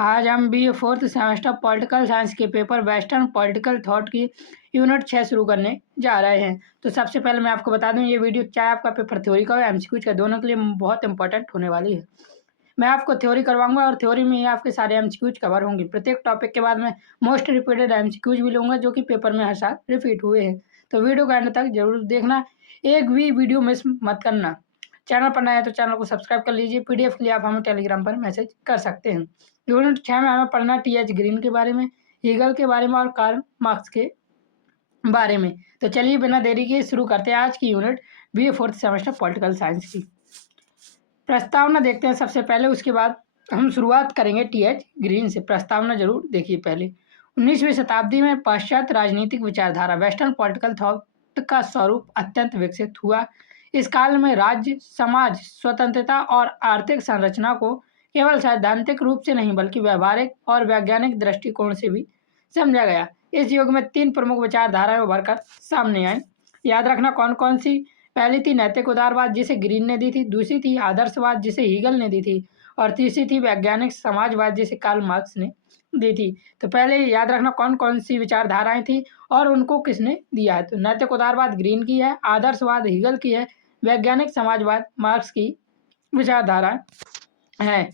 आज हम B fourth semester political science के पेपर वेस्टर्न पॉलिटिकल थॉट की यूनिट 6 शुरू करने जा रहे हैं। तो सबसे पहले मैं आपको बता दूं, ये वीडियो चाहे आपका पेपर थ्योरी का हो एमसीक्यू का, दोनों के लिए बहुत इंपॉर्टेंट होने वाली है। मैं आपको थ्योरी करवाऊंगा और थ्योरी में ही आपके सारे एमसीक्यूज कवर होंगे। प्रत्येक टॉपिक के बाद मैं मोस्ट रिपीटेड एमसीक्यूज भी लूंगा जो कि पेपर में हर साल रिपीट हुए हैं। तो वीडियो का एंड तक जरूर देखना, एक भी वीडियो मिस मत करना। चैनल पर नया है तो चैनल को सब्सक्राइब कर लीजिए। पीडीएफ के लिए आप हमें टेलीग्राम पर मैसेज कर सकते हैं। यूनिट 6 में हमें पढ़ना टीएच ग्रीन के बारे में, हीगल के बारे में और कार्ल मार्क्स के बारे में। तो चलिए बिना देरी के शुरू करते हैं आज की unit B fourth semester political science की। प्रस्तावना देखते हैं सबसे पहले, उसके बाद हम शुरुआत करेंगे टीएच ग्रीन से। प्रस्तावना जरूर देखिए पहले। 19वीं शताब्दी में पाश्चात्य राजनीतिक विचारधारा वेस्टर्न पॉलिटिकल थॉट का स्वरूप अत्यंत विकसित हुआ। इस काल में राज्य, समाज, स्वतंत्रता और आर्थिक संरचना को केवल सैद्धांतिक रूप से नहीं बल्कि व्यवहारिक और वैज्ञानिक दृष्टिकोण से भी समझा गया। इस युग में 3 प्रमुख विचारधाराएं उभर कर सामने आई। याद रखना कौन कौन सी। पहली थी नैतिक उदारवाद जिसे ग्रीन ने दी थी, दूसरी थी आदर्शवाद जिसे हीगल ने दी थी, और तीसरी थी वैज्ञानिक समाजवाद जिसे कार्ल मार्क्स ने दी थी। तो पहले याद रखना कौन कौन सी विचारधाराएं थी और उनको किसने दिया है। तो नैतिक उदारवाद ग्रीन की है, आदर्शवाद हीगल की है, वैज्ञानिक समाजवाद मार्क्स की विचारधारा है।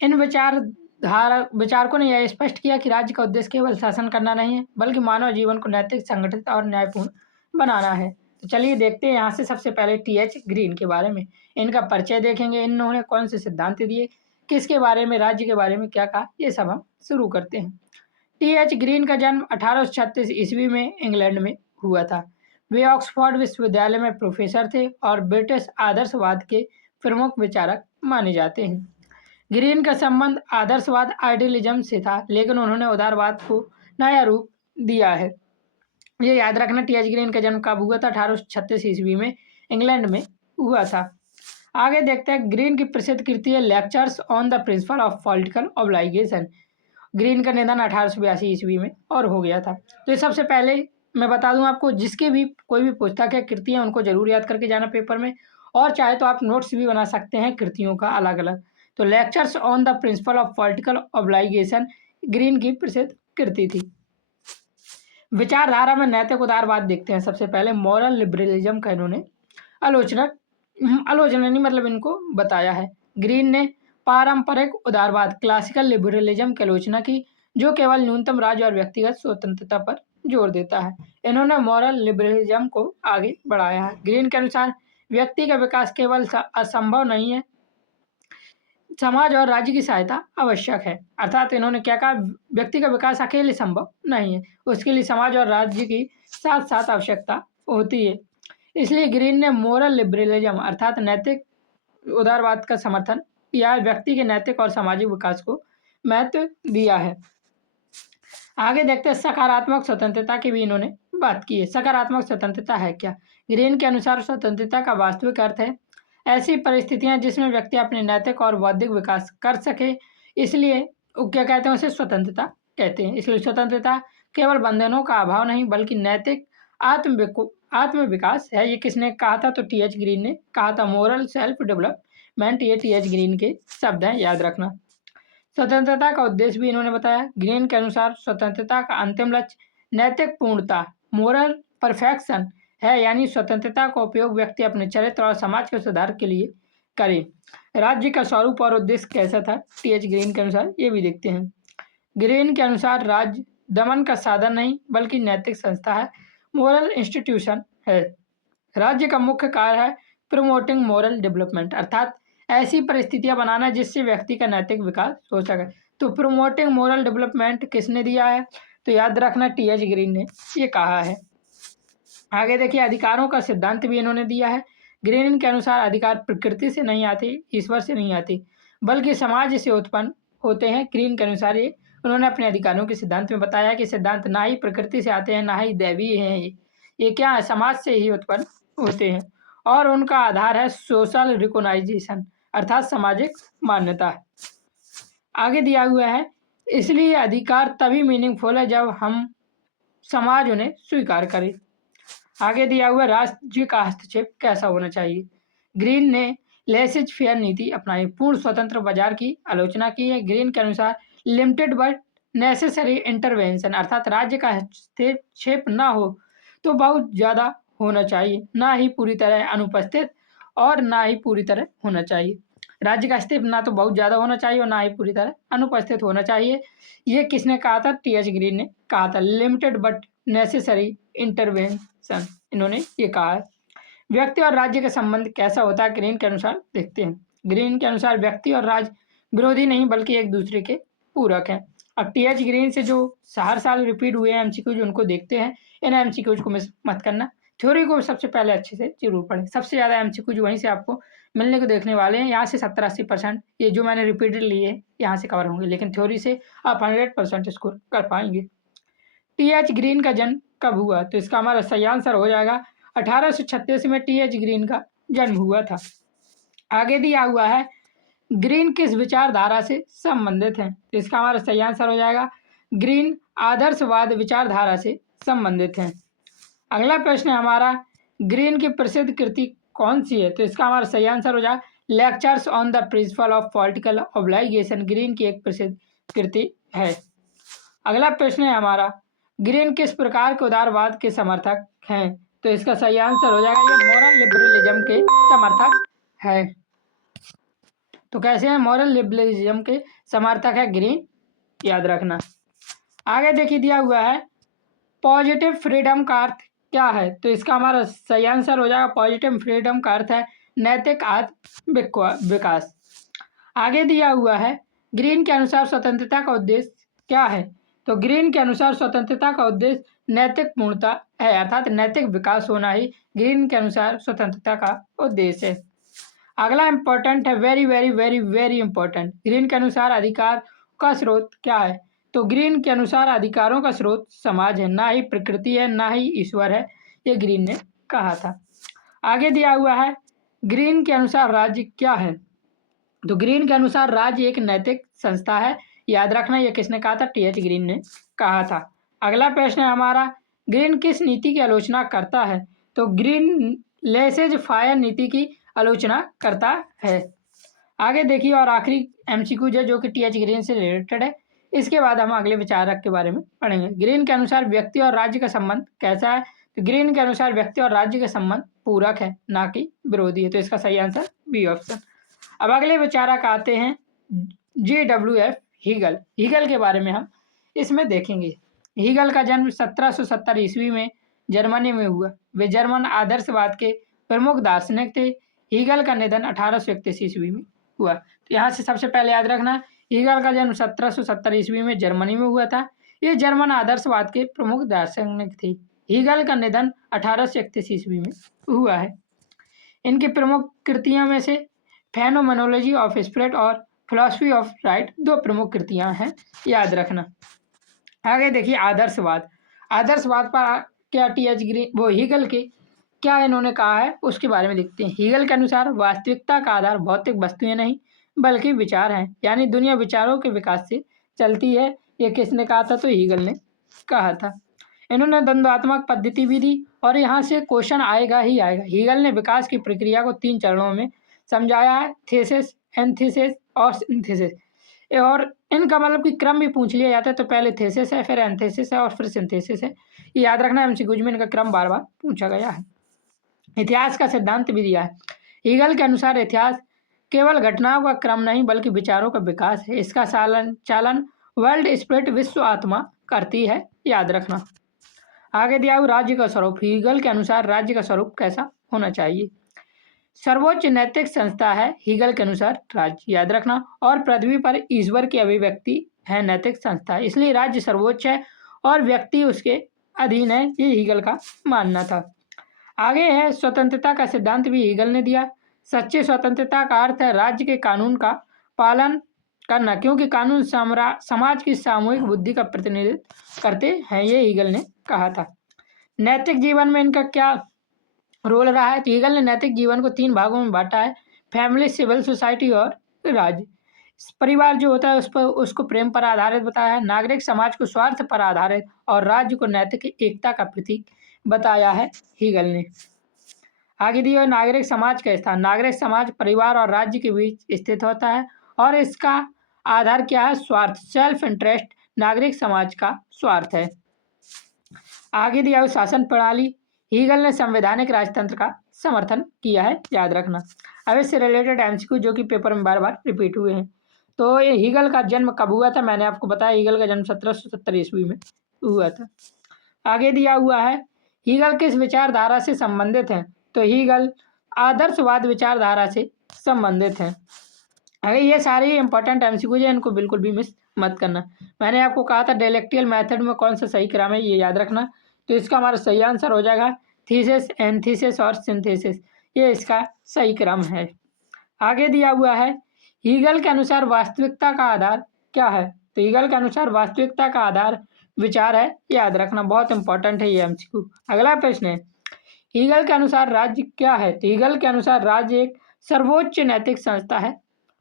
इन विचारकों ने यह स्पष्ट किया कि राज्य का उद्देश्य केवल शासन करना नहीं है बल्कि मानव जीवन को नैतिक, संगठित और न्यायपूर्ण बनाना है। तो चलिए देखते हैं यहाँ से सबसे पहले टीएच ग्रीन के बारे में। इनका परिचय देखेंगे, इन्होंने कौन से सिद्धांत दिए, किसके बारे में, राज्य के बारे में क्या कहा, ये सब हम शुरू करते हैं। टीएच ग्रीन का जन्म 1836 ईस्वी में इंग्लैंड में हुआ था। वे ऑक्सफोर्ड विश्वविद्यालय में प्रोफेसर थे और ब्रिटिश आदर्शवाद के प्रमुख विचारक माने जाते हैं। ग्रीन का संबंध आदर्शवाद आइडियलिज्म से था, लेकिन उन्होंने उदारवाद को नया रूप दिया है। ये याद रखना टीएच ग्रीन का जन्म कब हुआ था, 1836 ईस्वी में इंग्लैंड में हुआ था। आगे देखते हैं, ग्रीन की प्रसिद्ध कृति है lectures on the principle of political obligation. Green का निधन 1882 ईस्वी में और हो गया था। तो ये सबसे पहले मैं बता दूं आपको, जिसके भी कोई भी पुस्तक है कृतियां उनको जरूर याद करके जाना पेपर में, और चाहे तो आप नोट्स भी बना सकते हैं कृतियों का अलग अलग। तो lectures on the principle of political obligation green की प्रसिद्ध कृति थी। विचारधारा में नैतिक उदारवाद देखते हैं सबसे पहले। मॉरल लिबरलिज्म का इन्होंने आलोचना नहीं मतलब इनको बताया है। ग्रीन ने पारंपरिक उदारवाद क्लासिकल लिबरलिज्म की आलोचना की, जो केवल न्यूनतम राज्य और व्यक्तिगत स्वतंत्रता पर जोर देता है। इन्होंने मॉरल लिबरलिज्म को आगे बढ़ाया है। ग्रीन के अनुसार व्यक्ति का विकास केवल असंभव नहीं है, समाज और राज्य की सहायता आवश्यक है। अर्थात इन्होंने क्या कहा, व्यक्ति का विकास अकेले संभव नहीं है, उसके लिए समाज और राज्य की साथ साथ आवश्यकता होती है। इसलिए ग्रीन ने मोरल लिबरलिज्म अर्थात नैतिक उदारवाद का समर्थन किया है, व्यक्ति के नैतिक और सामाजिक विकास को महत्व दिया है। आगे देखते हैं, सकारात्मक स्वतंत्रता की भी इन्होंने बात की है। सकारात्मक स्वतंत्रता है क्या? ग्रीन के अनुसार स्वतंत्रता का वास्तविक अर्थ है ऐसी परिस्थितियां जिसमें व्यक्ति अपने नैतिक और बौद्धिक विकास कर सके, इसलिए वो क्या कहते हैं, उसे स्वतंत्रता कहते हैं। इसलिए स्वतंत्रता केवल बंधनों का अभाव नहीं बल्कि नैतिक आत्म विकास है। ये किसने कहा था? तो टीएच ग्रीन ने कहा था। मोरल सेल्फ डेवलपमेंट, ये टीएच ग्रीन के शब्द हैं, याद रखना। स्वतंत्रता का उद्देश्य भी इन्होंने बताया। ग्रीन के अनुसार स्वतंत्रता का अंतिम लक्ष्य नैतिक पूर्णता, मोरल परफेक्शन है, यानी स्वतंत्रता का उपयोग व्यक्ति अपने चरित्र और समाज के सुधार के लिए करे। राज्य का स्वरूप और उद्देश्य कैसा था टीएच ग्रीन के अनुसार, ये भी देखते हैं। ग्रीन के अनुसार राज्य दमन का साधन नहीं बल्कि नैतिक संस्था है, मोरल इंस्टीट्यूशन है। राज्य का मुख्य कार्य है प्रमोटिंग मोरल डेवलपमेंट, अर्थात ऐसी परिस्थितियां बनाना जिससे व्यक्ति का नैतिक विकास हो सके। तो प्रमोटिंग मोरल डेवलपमेंट किसने दिया है? तो याद रखना टीएच ग्रीन ने ये कहा है। आगे देखिए, अधिकारों का सिद्धांत भी इन्होंने दिया है। ग्रीन के अनुसार अधिकार प्रकृति से नहीं आते, ईश्वर से नहीं आते, बल्कि समाज से उत्पन्न होते हैं। ग्रीन के अनुसार ये उन्होंने अपने अधिकारों के सिद्धांत में बताया कि सिद्धांत ना ही प्रकृति से आते हैं ना ही दैवीय हैं, ये क्या है, समाज से ही उत्पन्न होते हैं, और उनका आधार है सोशल रिकॉग्नाइजेशन अर्थात सामाजिक मान्यता। आगे दिया हुआ है, इसलिए अधिकार तभी मीनिंगफुल है जब हम समाज उन्हें स्वीकार करे। आगे दिया हुआ, राज्य का हस्तक्षेप कैसा होना चाहिए? ग्रीन ने लेसेज फेयर नीति अपनाई, पूर्ण स्वतंत्र बाजार की आलोचना की है। ग्रीन के अनुसार लिमिटेड बट नेसेसरी इंटरवेंशन, अर्थात राज्य का हस्तक्षेप ना हो तो बहुत ज़्यादा होना चाहिए, ना ही पूरी तरह अनुपस्थित और ना ही पूरी तरह होना चाहिए। राज्य का हस्तक्षेप ना तो बहुत ज़्यादा होना चाहिए और ना ही पूरी तरह अनुपस्थित होना चाहिए। ये किसने कहा था? टी.एच. ग्रीन ने कहा था। लिमिटेड बट नेसेसरी इंटरवेंशन, इन्होंने ये कहा है। व्यक्ति और राज्य का संबंध कैसा होता है ग्रीन के अनुसार? देखते हैं। ग्रीन के अनुसार व्यक्ति और राज्य विरोधी नहीं बल्कि एक दूसरे के पूरक हैं। अब टी.एच. ग्रीन से जो हर साल रिपीट हुए एमसीक्यूज उनको देखते हैं। इन एमसीक्यूज को मिस मत करना, थ्योरी को सबसे पहले अच्छे से जरूर पढ़ें। सबसे ज़्यादा एमसीक्यूज वहीं से आपको मिलने को देखने वाले हैं। यहाँ से 70-80% ये जो मैंने रिपीटेड लिए यहाँ से कवर होंगे, लेकिन थ्योरी से आप 100% स्कोर कर पाएंगे। टी.एच. ग्रीन का जन्म कब हुआ? तो इसका हमारा सही आंसर हो जाएगा 1836 में टी.एच. ग्रीन का जन्म हुआ था। आगे दिया हुआ है ग्रीन किस विचारधारा से संबंधित है? तो इसका हमारा सही आंसर हो जाएगा ग्रीन आदर्शवाद विचारधारा से संबंधित है। अगला प्रश्न है हमारा ग्रीन की प्रसिद्ध कृति कौन सी है? तो इसका हमारा सही आंसर हो जाएगा lectures on the principle of political obligation, green की एक प्रसिद्ध कृति है। अगला प्रश्न है हमारा ग्रीन किस प्रकार के उदारवाद के समर्थक हैं? तो इसका सही आंसर हो जाएगा ये मॉरल लिबरलिज्म के समर्थक है। तो कैसे हैं? मॉरल लिबरलिज्म के समर्थक है ग्रीन, याद रखना। आगे देखिए दिया हुआ है पॉजिटिव फ्रीडम का अर्थ क्या है? तो इसका हमारा सही आंसर हो जाएगा पॉजिटिव फ्रीडम का अर्थ है नैतिक आत्म विकास। आगे दिया हुआ है ग्रीन के अनुसार स्वतंत्रता का उद्देश्य क्या है? तो ग्रीन के अनुसार स्वतंत्रता का उद्देश्य नैतिक पूर्णता है, अर्थात नैतिक विकास होना ही ग्रीन के अनुसार स्वतंत्रता का उद्देश्य है। अगला इंपॉर्टेंट है, very very very very important. Green के अनुसार अधिकार का स्रोत क्या है? तो ग्रीन के अनुसार अधिकारों का स्रोत समाज है, ना ही प्रकृति है, ना ही ईश्वर है, ये ग्रीन ने कहा था। आगे दिया हुआ है ग्रीन के अनुसार राज्य क्या है? तो ग्रीन के अनुसार राज्य एक नैतिक संस्था है, याद रखना। ये किसने कहा था? टी.एच. ग्रीन ने कहा था। अगला प्रश्न है हमारा ग्रीन किस नीति की आलोचना करता है? तो ग्रीन लेसेज फायर नीति की आलोचना करता है। आगे देखिए और आखिरी एमसीक्यू है जो कि टी.एच. ग्रीन से रिलेटेड है। इसके बाद हम अगले विचारक के बारे में पढ़ेंगे। ग्रीन के अनुसार व्यक्ति और राज्य का संबंध कैसा है? तो ग्रीन के अनुसार व्यक्ति और राज्य का संबंध पूरक है, ना कि विरोधी है। तो इसका सही आंसर बी ऑप्शन। अब अगले विचारक आते हैं J.W.F. हीगल। हीगल के बारे में हम इसमें देखेंगे। हीगल का जन्म 1770 ईस्वी में जर्मनी में हुआ। वे जर्मन आदर्शवाद के प्रमुख दार्शनिक थे। हीगल का निधन 1831 ईस्वी में हुआ। तो यहाँ से सबसे पहले याद रखना हीगल का जन्म 1770 ईस्वी में जर्मनी में हुआ था। ये जर्मन आदर्शवाद के प्रमुख दार्शनिक थे। हीगल का निधन 1831 ईस्वी में हुआ है। इनकी प्रमुख कृतियों में से फेनोमेनोलॉजी ऑफ स्पिरिट और फिलॉसफी ऑफ राइट दो प्रमुख कृतियां हैं, याद रखना। आगे देखिए आदर्शवाद। आदर्शवाद पर क्या टी.एच. ग्रीन वो हीगल के क्या इन्होंने कहा है उसके बारे में देखते हैं। हीगल के अनुसार वास्तविकता का आधार भौतिक वस्तुएं नहीं बल्कि विचार हैं, यानी दुनिया विचारों के विकास से चलती है। ये किसने कहा था? तो हीगल ने कहा था। इन्होंने द्वंद्वात्मक पद्धति भी दी और यहाँ से क्वेश्चन आएगा ही आएगा। हीगल ने विकास की प्रक्रिया को 3 चरणों में समझाया है, थीसिस, एंथिसिस और सिंथेसिस। और इनका मतलब कि क्रम भी पूछ लिया जाता है, तो पहले थीसिस है, फिर एंथिसिस है और फिर सिंथेसिस है। ये याद रखना, एमसीक्यूज में इनका क्रम बार बार पूछा गया है। इतिहास का सिद्धांत भी दिया है। हीगल के अनुसार इतिहास केवल घटनाओं का क्रम नहीं बल्कि विचारों का विकास है। इसका चालन वर्ल्ड स्पिरिट विश्व आत्मा करती है, याद रखना। आगे दिया हुआ राज्य का स्वरूप। हीगल के अनुसार राज्य का स्वरूप कैसा होना चाहिए? सर्वोच्च नैतिक संस्था है हीगल के अनुसार राज्य, याद रखना। और पृथ्वी पर ईश्वर की अभिव्यक्ति है नैतिक संस्था, इसलिए राज्य सर्वोच्च है और व्यक्ति उसके अधीन है, ये हीगल का मानना था। आगे है स्वतंत्रता का सिद्धांत भी हीगल ने दिया। सच्ची स्वतंत्रता का अर्थ है राज्य के कानून का पालन करना, क्योंकि कानून समाज की सामूहिक बुद्धि का प्रतिनिधित्व करते हैं, ये हीगल ने कहा था। नैतिक जीवन में इनका क्या रोल रहा है? तो हीगल ने नैतिक जीवन को 3 भागों में बांटा है, फैमिली, सिविल सोसाइटी और राज्य। परिवार जो होता है उस पर उसको प्रेम पर आधारित बताया है, नागरिक समाज को स्वार्थ पर आधारित और राज्य को नैतिक एकता का प्रतीक बताया है हीगल ने। आगे दिया है नागरिक समाज का स्थान। नागरिक समाज परिवार और राज्य के बीच स्थित होता है और इसका आधार क्या है? स्वार्थ, सेल्फ इंटरेस्ट नागरिक समाज का स्वार्थ है। आगे दिया हुआ शासन प्रणाली। हीगल ने संवैधानिक राजतंत्र का समर्थन किया है, याद रखना। अब इससे रिलेटेड एमसीक्यू जो कि पेपर में बार बार रिपीट हुए हैं। तो ये हीगल का जन्म कब हुआ था? मैंने आपको बताया हीगल का जन्म 1770 ईस्वी में हुआ था। आगे दिया हुआ है हीगल किस विचारधारा से संबंधित हैं? तो हीगल आदर्शवाद विचारधारा से संबंधित हैं। अरे ये सारे इंपॉर्टेंट एमसीक्यूज हैं, इनको बिल्कुल भी मिस मत करना। मैंने आपको कहा था डायलेक्टिकल मेथड में कौन सा सही क्रम है, ये याद रखना। तो इसका हमारा सही आंसर हो जाएगा थीसिस, एंथीसिस और सिंथेसिस, ये इसका सही क्रम है। आगे दिया हुआ है हीगल के अनुसार वास्तविकता का आधार क्या है? तो हीगल के अनुसार वास्तविकता का आधार विचार है, याद रखना, बहुत इंपॉर्टेंट है ये एमसीक्यू। अगला प्रश्न है हीगल के अनुसार राज्य क्या है? तो हीगल के अनुसार राज्य एक सर्वोच्च नैतिक संस्था है,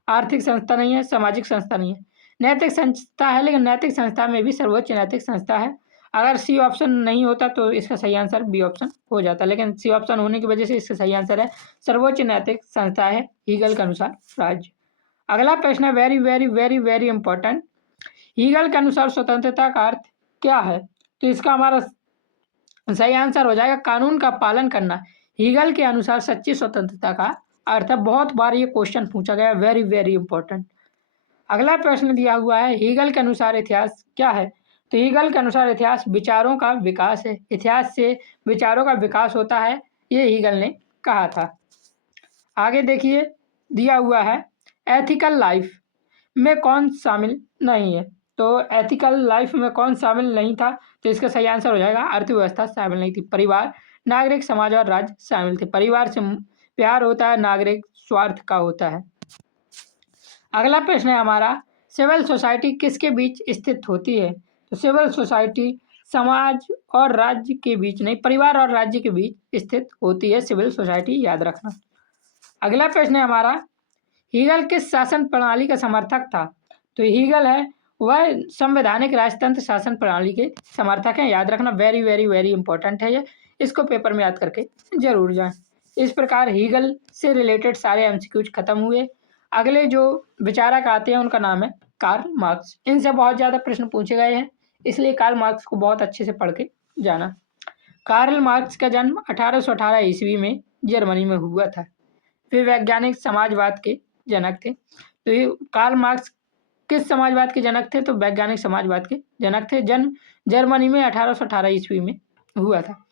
आर्थिक संस्था नहीं है, सामाजिक संस्था नहीं है, नैतिक संस्था है, लेकिन नैतिक संस्था में भी सर्वोच्च नैतिक संस्था है। अगर सी ऑप्शन नहीं होता तो इसका सही आंसर बी ऑप्शन हो जाता, लेकिन सी ऑप्शन होने की वजह से इसका सही आंसर है सर्वोच्च नैतिक संस्था है हीगल के अनुसार राज्य। अगला प्रश्न है very very very very important, Hegel के अनुसार स्वतंत्रता का अर्थ क्या है? तो इसका हमारा सही आंसर हो जाएगा कानून का पालन करना। हीगल के अनुसार सच्ची स्वतंत्रता का अर्थ है। बहुत बार ये क्वेश्चन पूछा गया, वेरी वेरी इंपॉर्टेंट। अगला प्रश्न दिया हुआ है हीगल के अनुसार इतिहास क्या है? तो हीगल के अनुसार इतिहास विचारों का विकास है। इतिहास से विचारों का विकास होता है, ये हीगल ने कहा था। आगे देखिए दिया हुआ है एथिकल लाइफ में कौन शामिल नहीं है? तो एथिकल लाइफ में कौन शामिल नहीं था? तो इसका सही आंसर हो जाएगा अर्थव्यवस्था शामिल नहीं थी। परिवार, नागरिक समाज और राज्य शामिल थे। परिवार से प्यार होता है, नागरिक स्वार्थ का होता है। अगला प्रश्न है हमारा सिविल सोसाइटी किसके बीच स्थित होती है? तो सिविल सोसाइटी समाज और राज्य के बीच नहीं, परिवार और राज्य के बीच स्थित होती है सिविल सोसाइटी, याद रखना। अगला प्रश्न है हमारा हीगल किस शासन प्रणाली का समर्थक था? तो हीगल है वह संवैधानिक राजतंत्र शासन प्रणाली के समर्थक हैं, याद रखना, वेरी वेरी वेरी इंपॉर्टेंट है ये, इसको पेपर में याद करके जरूर जाएं। इस प्रकार हीगल से रिलेटेड सारे एमसीक्यूज खत्म हुए। अगले जो विचारक आते हैं उनका नाम है कार्ल मार्क्स। इनसे बहुत ज़्यादा प्रश्न पूछे गए हैं, इसलिए कार्ल मार्क्स को बहुत अच्छे से पढ़ के जाना। कार्ल मार्क्स का जन्म 1818 ईस्वी में जर्मनी में हुआ था। वे वैज्ञानिक समाजवाद के जनक थे। तो ये कार्ल मार्क्स किस समाजवाद के जनक थे? तो वैज्ञानिक समाजवाद के जनक थे। जन्म जर्मनी में 1818 ईस्वी में हुआ था।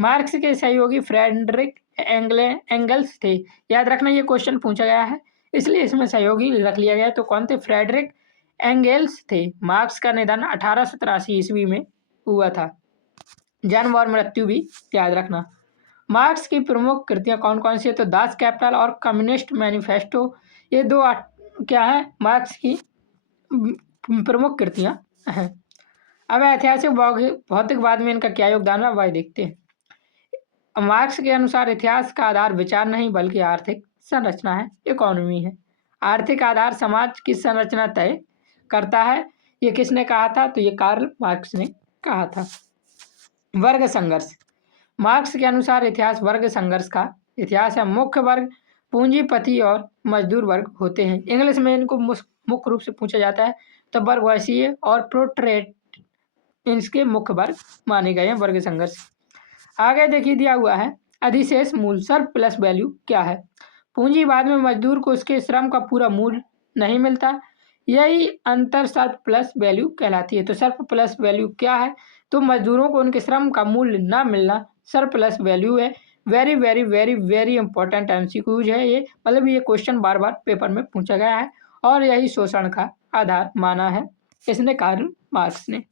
मार्क्स के सहयोगी फ्रेडरिक एंगल्स थे, याद रखना, ये क्वेश्चन पूछा गया है इसलिए इसमें सहयोगी रख लिया गया। तो कौन थे? फ्रेडरिक एंगल्स थे। मार्क्स का निधन 1883 ईस्वी में हुआ था। जन्म और मृत्यु भी याद रखना। मार्क्स की प्रमुख कृतियां कौन कौन सी है? तो दास कैपिटल और कम्युनिस्ट मैनिफेस्टो, ये दो क्या है मार्क्स की प्रमुख कृतियां हैं। अब ऐतिहासिक भौतिकवाद में इनका क्या योगदान है वह देखते हैं। मार्क्स के अनुसार इतिहास का आधार विचार नहीं बल्कि आर्थिक संरचना है, इकोनॉमी है। आर्थिक आधार समाज की संरचना तय करता है, ये किसने कहा था? तो ये कार्ल मार्क्स ने कहा था। वर्ग संघर्ष, मार्क्स के अनुसार इतिहास वर्ग संघर्ष का इतिहास है। मुख्य वर्ग पूंजीपति और मजदूर वर्ग होते हैं। इंग्लिश में इनको मुख्य रूप से पूछा जाता है, तो वर्ग वैसीय और प्रोट्रेट इनके मुख्य वर्ग माने गए हैं वर्ग संघर्ष। आगे देखिए दिया हुआ है अधिशेष मूल्य सर्व प्लस वैल्यू क्या है? पूंजीवाद में मजदूर को उसके श्रम का पूरा मूल्य नहीं मिलता, यही अंतर सर्व प्लस वैल्यू कहलाती है। तो सर्व प्लस वैल्यू क्या है? तो मजदूरों को उनके श्रम का मूल्य ना मिलना सर्व प्लस वैल्यू है। Very very very very important MCQs है ये, मतलब ये क्वेश्चन बार बार पेपर में पूछा गया है और यही शोषण का आधार माना है इसने कार्ल मार्क्स ने।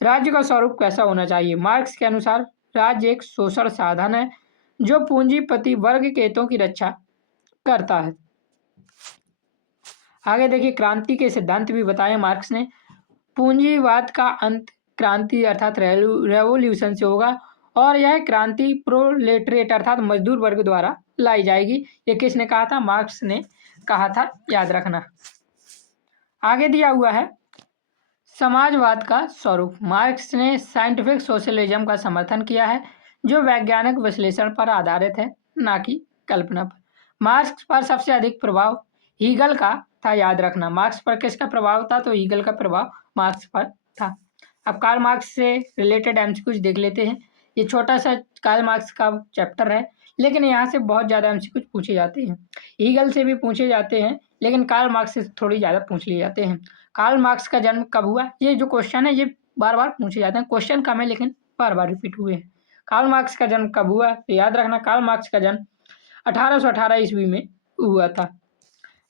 राज्य का स्वरूप कैसा होना चाहिए? मार्क्स के अनुसार राज्य एक शोषण साधन है जो पूंजीपति वर्ग के हितों की रक्षा करता है। आगे देखिए क्रांति के सिद्धांत भी बताए मार्क्स ने। पूंजीवाद का अंत क्रांति अर्थात रेवोल्यूशन से होगा और यह क्रांति प्रोलेटरेट अर्थात मजदूर वर्ग द्वारा लाई जाएगी, ये किसने कहा था? मार्क्स ने कहा था, याद रखना। आगे दिया हुआ है समाजवाद का स्वरूप। मार्क्स ने साइंटिफिक सोशलिज्म का समर्थन किया है जो वैज्ञानिक विश्लेषण पर आधारित है। ना कि कल्पना पर। मार्क्स पर सबसे अधिक प्रभाव हीगल का था, याद रखना। मार्क्स पर किसका प्रभाव था? तो हीगल का प्रभाव मार्क्स पर था। अब कार्ल मार्क्स से रिलेटेड एमसीक्यूज देख लेते हैं। ये छोटा सा कार्ल मार्क्स का चैप्टर है, लेकिन यहाँ से बहुत ज़्यादा एमसीक्यूज पूछे जाते हैं। हीगल से भी पूछे जाते हैं, लेकिन कार्ल मार्क्स से थोड़ी ज़्यादा पूछ लिए जाते हैं। कार्ल मार्क्स का जन्म कब हुआ? ये जो क्वेश्चन है ये बार बार पूछे जाते हैं। क्वेश्चन कम है लेकिन बार बार रिपीट हुए हैं। कार्ल मार्क्स का जन्म कब हुआ? तो याद रखना, कार्ल मार्क्स का जन्म 1818 ईस्वी में हुआ था।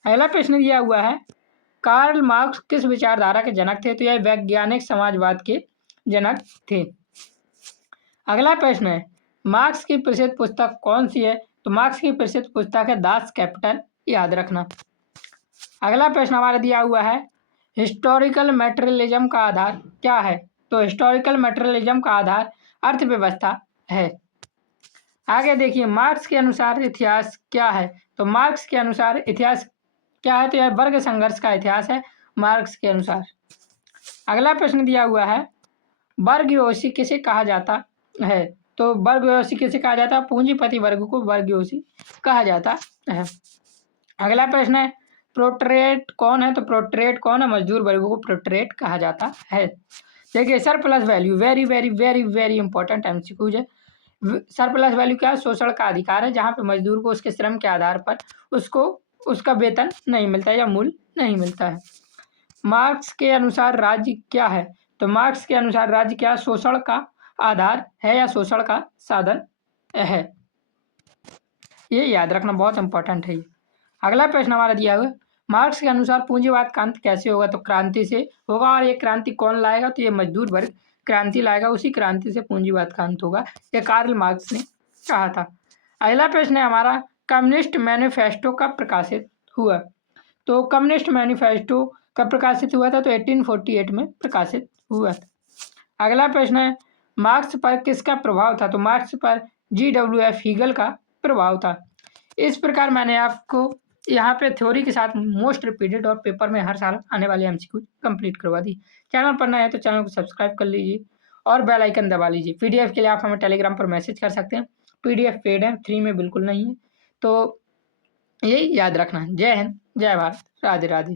अगला प्रश्न दिया हुआ है, कार्ल मार्क्स किस विचारधारा के जनक थे? तो यह वैज्ञानिक समाजवाद के जनक थे। अगला प्रश्न है, मार्क्स की प्रसिद्ध पुस्तक कौन सी है? तो मार्क्स की प्रसिद्ध पुस्तक है दास कैपिटल, याद रखना। अगला प्रश्न हमारा दिया हुआ है, हिस्टोरिकल मटेरियलिज्म का आधार क्या है? तो हिस्टोरिकल मटेरियलिज्म का आधार अर्थव्यवस्था है। आगे देखिए, मार्क्स के अनुसार इतिहास क्या है? तो मार्क्स के अनुसार इतिहास क्या है? तो यह वर्ग संघर्ष का इतिहास है मार्क्स के अनुसार। अगला प्रश्न दिया हुआ है, बर्गयोशी किसे कहा जाता है? तो बर्गयोशी किसे कहा जाता है? पूंजीपति वर्ग को बर्गयोशी कहा जाता है। अगला प्रश्न है, प्रोलेटारिएट कौन है? तो प्रोलेटारिएट कौन है? मजदूर वर्ग को प्रोलेटारिएट कहा जाता है। देखिए, surplus value very very very very important MCQs है। सरप्लस वैल्यू क्या है? शोषण का अधिकार है, जहाँ पे मजदूर को उसके श्रम के आधार पर उसको उसका वेतन नहीं मिलता है या मूल्य नहीं मिलता है। मार्क्स के अनुसार राज्य क्या है? तो मार्क्स के अनुसार राज्य क्या? शोषण का आधार है या शोषण का साधन है। ये याद रखना, बहुत इंपॉर्टेंट है ये। अगला प्रश्न हमारा दिया हुआ, मार्क्स के अनुसार पूंजीवाद का अंत कैसे होगा? तो क्रांति से होगा। और ये क्रांति कौन लाएगा? तो ये मजदूर वर्ग क्रांति लाएगा, उसी क्रांति से पूंजीवाद का अंत होगा, ये कार्ल मार्क्स ने कहा था। अगला प्रश्न है हमारा, कम्युनिस्ट मैनिफेस्टो कब प्रकाशित हुआ? तो कम्युनिस्ट मैनिफेस्टो कब प्रकाशित हुआ था? तो 1848 में प्रकाशित हुआ था। अगला प्रश्न है, मार्क्स पर किसका प्रभाव था? तो मार्क्स पर GWF हीगल का प्रभाव था। इस प्रकार मैंने आपको यहाँ पे थ्योरी के साथ मोस्ट रिपीटेड और पेपर में हर साल आने वाले एमसीक्यू कंप्लीट करवा दी। चैनल पर नए हैं तो चैनल को सब्सक्राइब कर लीजिए और बेल आइकन दबा लीजिए। पीडीएफ के लिए आप हमें टेलीग्राम पर मैसेज कर सकते हैं। पीडीएफ पेड है, फ्री में बिल्कुल नहीं है। तो यही याद रखना। जय हिंद, जय भारत, राधे राधे।